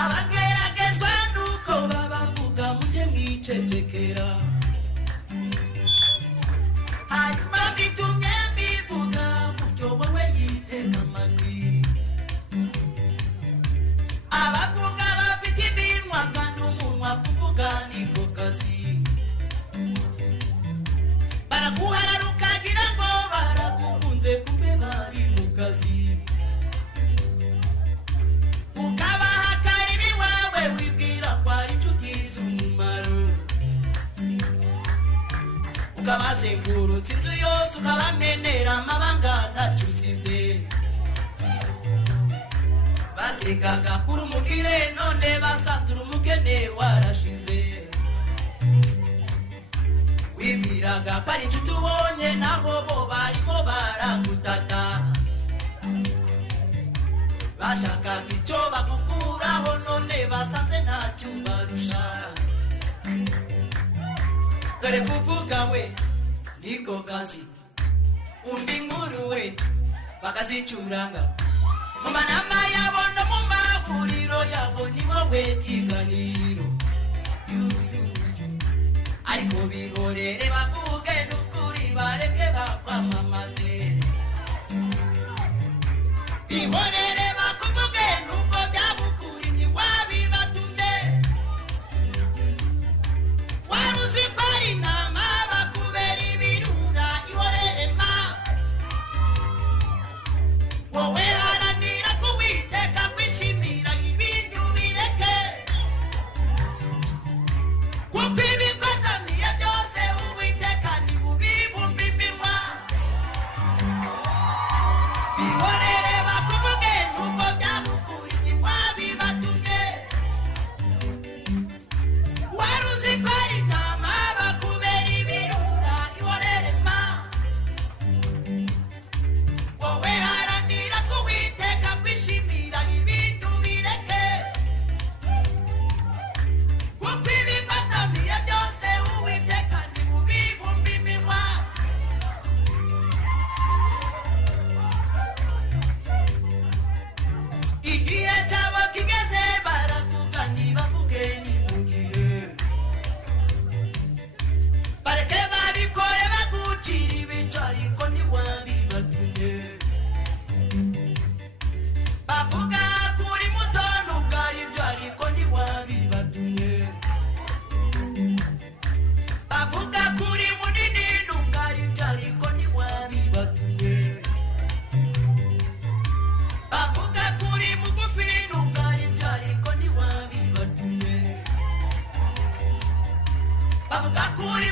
abageragezwa nuko babavuga muje mwicecekera hanyuma bitumye mbivuga buryo wowe yitega amatwi abavuga bafite iminwa kandi umunwa kuvuga niko kazi baraguharara ukagira ngo baragukunze kumbe bari mu kazi ukabahakara ibiwawe wibwira ko ari inshuti z'umumaro ukabazengurutsa inzu yose ukabamenera amabanga ntacyo usize batekaga kuri umugire none basanze urumugene warashize wibwiraga ko ari inshuti ubonye nabo bo barimo baragutata bashakaga icyo bagukuraho none basanze ntacyo barusha dore kuvuga we niko kazi umva inkuru we bakazicuranga mu manama yabo no mu mahuriro yabo ni wowe kiganiro ariko bihorere bavuge n'ukuri bareke bakwamamaze bihorere bakuvuge n'ubwo byabukuri ntiwabibatumye wari uzi ko ari inama bakubera ibirura ihorere ma wowe haranira kuwiteka kwishimira ibintu bireke kuko ibikozamiye byose uwiteka ntibubibumba iminwa bihorere bakuvuge n'ubwo byabukuri ntiwabibatumye wari uzi ko ari intama bakubera ibirura ihorere ma wowe haranira kuwiteka kwishimira ibintu bireke kuko ibikozamiye byose uwiteka ntibubibumba iminwa igihe cyabo kigeze baravuga ntibavuge ni mu gihe bareke babikore bagucira ibico ariko ntiwabibatumye bavuga kuri muto nubwo ari byo ariko ntiwabibatumye bavuga kuri munini nubwo ari byo ariko ntiwabibatumye bavuga kuri mugufi nubwo ari byo ariko ntiwabibatumye bavuga kuri